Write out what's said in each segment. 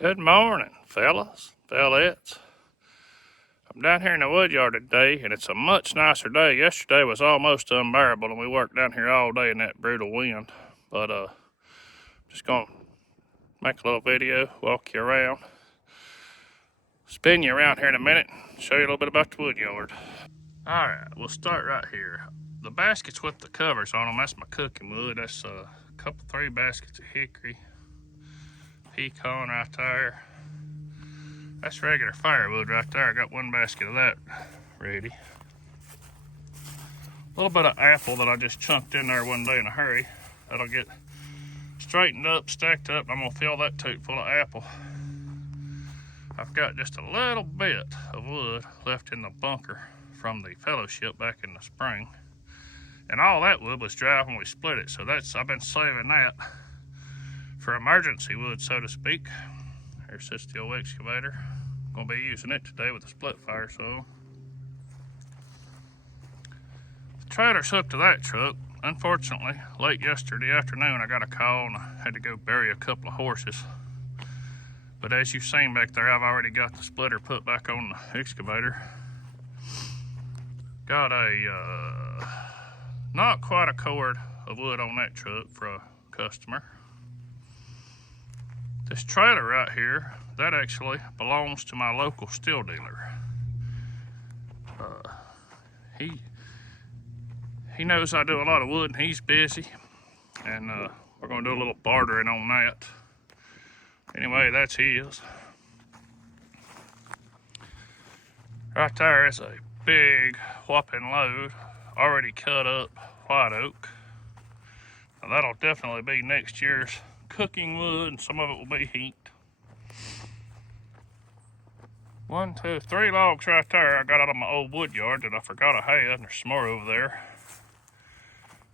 Good morning, fellas, fellettes. I'm down here in the wood yard today, and it's a much nicer day. Yesterday was almost unbearable, and we worked down here all day in that brutal wind. But just gonna make a little video, walk you around, spin you around here in a minute, show you a little bit about the wood yard. All right, we'll start right here. The baskets with the covers on them, that's my cooking wood. That's three baskets of hickory, pecan right there. That's regular firewood right there. I got one basket of that ready. A little bit of apple that I just chunked in there one day in a hurry. That'll get straightened up, stacked up. I'm gonna fill that tote full of apple. I've got just a little bit of wood left in the bunker from the fellowship back in the spring. And all that wood was dry when we split it. So I've been saving that for emergency wood, so to speak. Here sits the old excavator. Gonna be using it today with the split fire saw. The trailer's hooked to that truck. Unfortunately, late yesterday afternoon, I got a call and I had to go bury a couple of horses. But as you've seen back there, I've already got the splitter put back on the excavator. Got a, not quite a cord of wood on that truck for a customer. This trailer right here, that actually belongs to my local steel dealer. He knows I do a lot of wood and he's busy, and we're gonna do a little bartering on that. Anyway, that's his. Right there is a big whopping load, already cut up white oak. Now that'll definitely be next year's cooking wood, and some of it will be heat. 1, 2, 3 logs right there I got out of my old wood yard that I forgot I had, and there's some more over there.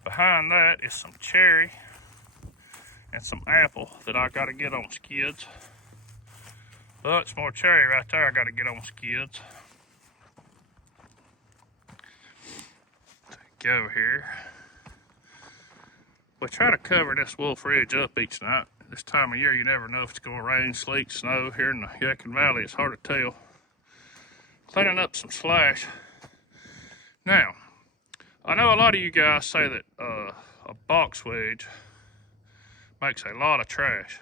Behind that is some cherry and some apple that I gotta get on skids. Bunch more cherry right there I gotta get on skids. Go over here. We try to cover this wolf ridge up each night. This time of year, you never know if it's gonna rain, sleet, snow. Here in the Yadkin Valley, it's hard to tell. Cleaning up some slash. Now, I know a lot of you guys say that a box wedge makes a lot of trash.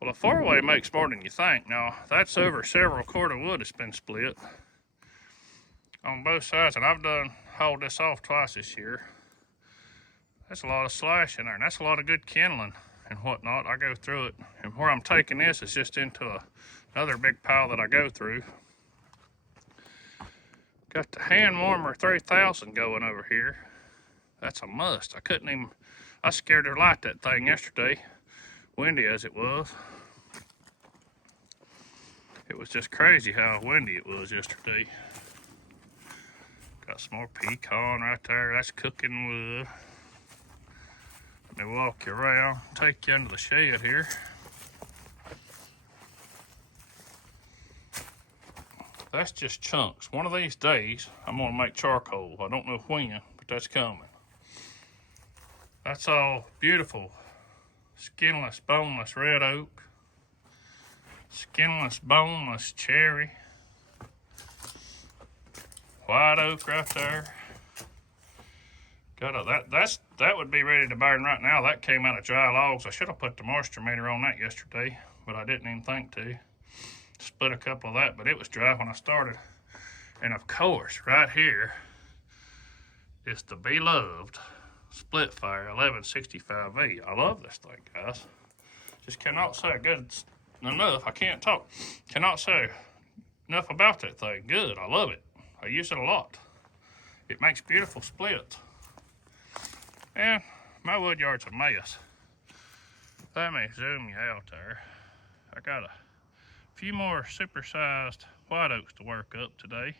Well, a 4-way makes more than you think. Now, that's over several cord of wood that's been split on both sides, and I've hauled this off twice this year. That's a lot of slash in there, and that's a lot of good kindling and whatnot. I go through it, and where I'm taking this is just into another big pile that I go through. Got the hand warmer 3000 going over here. That's a must. I scared to light that thing yesterday, windy as it was. It was just crazy how windy it was yesterday. Got some more pecan right there. That's cooking wood. Let me walk you around, take you under the shed here. That's just chunks. One of these days, I'm gonna make charcoal. I don't know when, but that's coming. That's all beautiful, skinless, boneless red oak, skinless, boneless cherry, white oak right there. That would be ready to burn right now. That came out of dry logs. I should have put the moisture meter on that yesterday, but I didn't even think to. Split a couple of that, but it was dry when I started. And of course, right here is the beloved Split Fire 1165V. I love this thing, guys. Just cannot say good enough. I can't talk. Cannot say enough about that thing. Good. I love it. I use it a lot. It makes beautiful splits. And my wood yard's a mess. Let me zoom you out there. I got a few more supersized white oaks to work up today.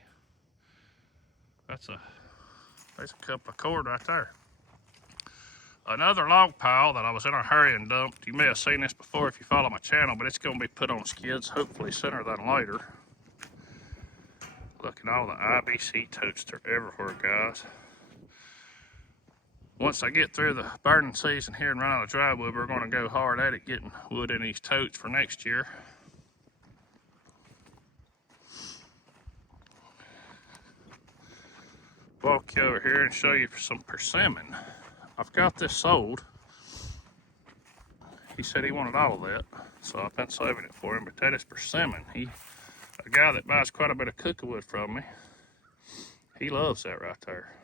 There's a couple of cord right there. Another log pile that I was in a hurry and dumped. You may have seen this before if you follow my channel, but it's gonna be put on skids, hopefully sooner than later. Look at all the IBC totes, they're everywhere, guys. once I get through the burning season here and run out of dry wood, we're going to go hard at it getting wood in these totes for next year. Walk you over here and show you some persimmon. I've got this sold. He said he wanted all of that, so I've been saving it for him, but that is persimmon. A guy that buys quite a bit of cooking wood from me, he loves that right there.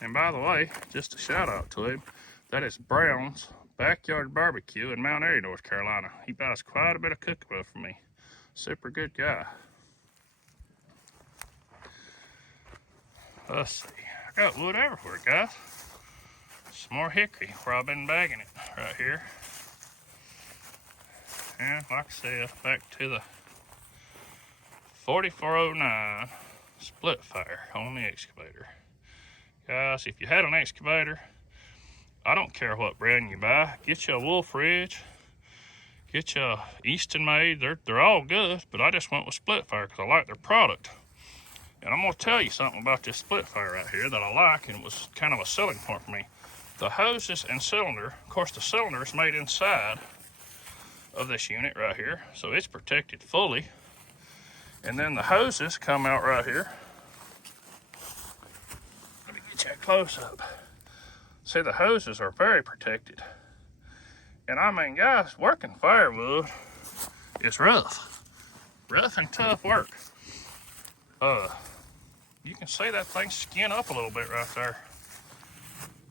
And by the way, just a shout out to him, that is Brown's Backyard Barbecue in Mount Airy, North Carolina. He buys quite a bit of cooking wood from me. Super good guy. Let's see, I got wood everywhere, guys. Some more hickory where I've been bagging it right here. And like I said, back to the 4409 split fire on the excavator. Guys, if you had an excavator, I don't care what brand you buy. Get you a Wolf Ridge, get you a Easton made. They're all good, but I just went with split fire because I like their product. And I'm gonna tell you something about this split fire right here that I like, and it was kind of a selling point for me. The hoses and cylinder, of course the cylinder is made inside of this unit right here, so it's protected fully. And then the hoses come out right here. Let me get you a close up. See, the hoses are very protected. And I mean, guys, working firewood is rough. Rough and tough work. You can see that thing skin up a little bit right there.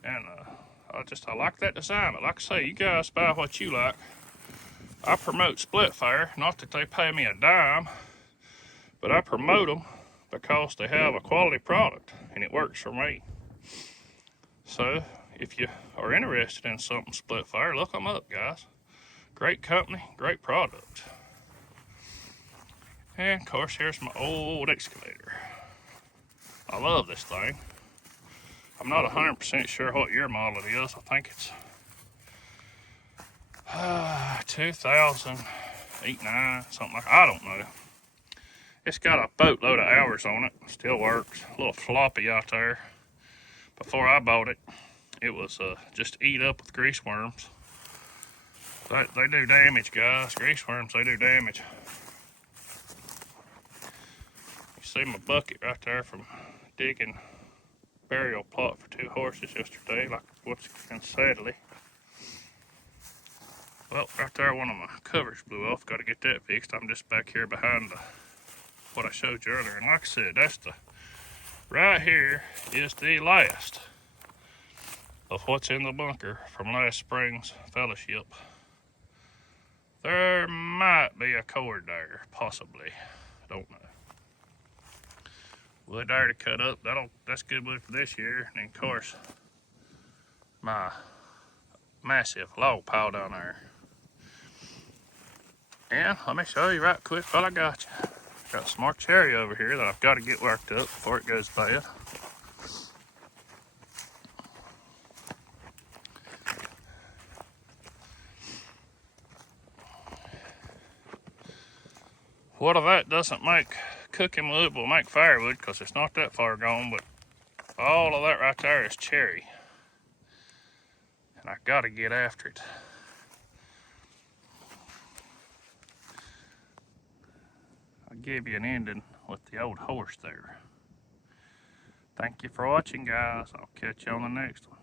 And I like that design, but like I say, you guys buy what you like. I promote split fire, not that they pay me a dime, but I promote them because they have a quality product and it works for me. So if you are interested in something split fire, look them up, guys. Great company, great product. And of course, here's my old excavator. I love this thing. I'm not 100% sure what year model it is. I think it's 2008, 9, something like that. I don't know. It's got a boatload of hours on it. Still works. A little floppy out there. Before I bought it, it was just eat up with grease worms. They do damage, guys. Grease worms, they do damage. You see my bucket right there from digging burial plot for 2 horses yesterday, like what's and sadly. Well, right there, one of my covers blew off. Got to get that fixed. I'm just back here behind what I showed you earlier. And like I said, that's right here is the last of what's in the bunker from last spring's fellowship. There might be a cord there, possibly. I don't know. Wood there to cut up. That's good wood for this year. And then, of course, my massive log pile down there. And let me show you right quick while I got you. Got some more cherry over here that I've got to get worked up before it goes bad. What of that doesn't make cooking wood, will make firewood because it's not that far gone, but all of that right there is cherry. And I got to get after it. I'll give you an ending with the old horse there. Thank you for watching, guys. I'll catch you on the next one.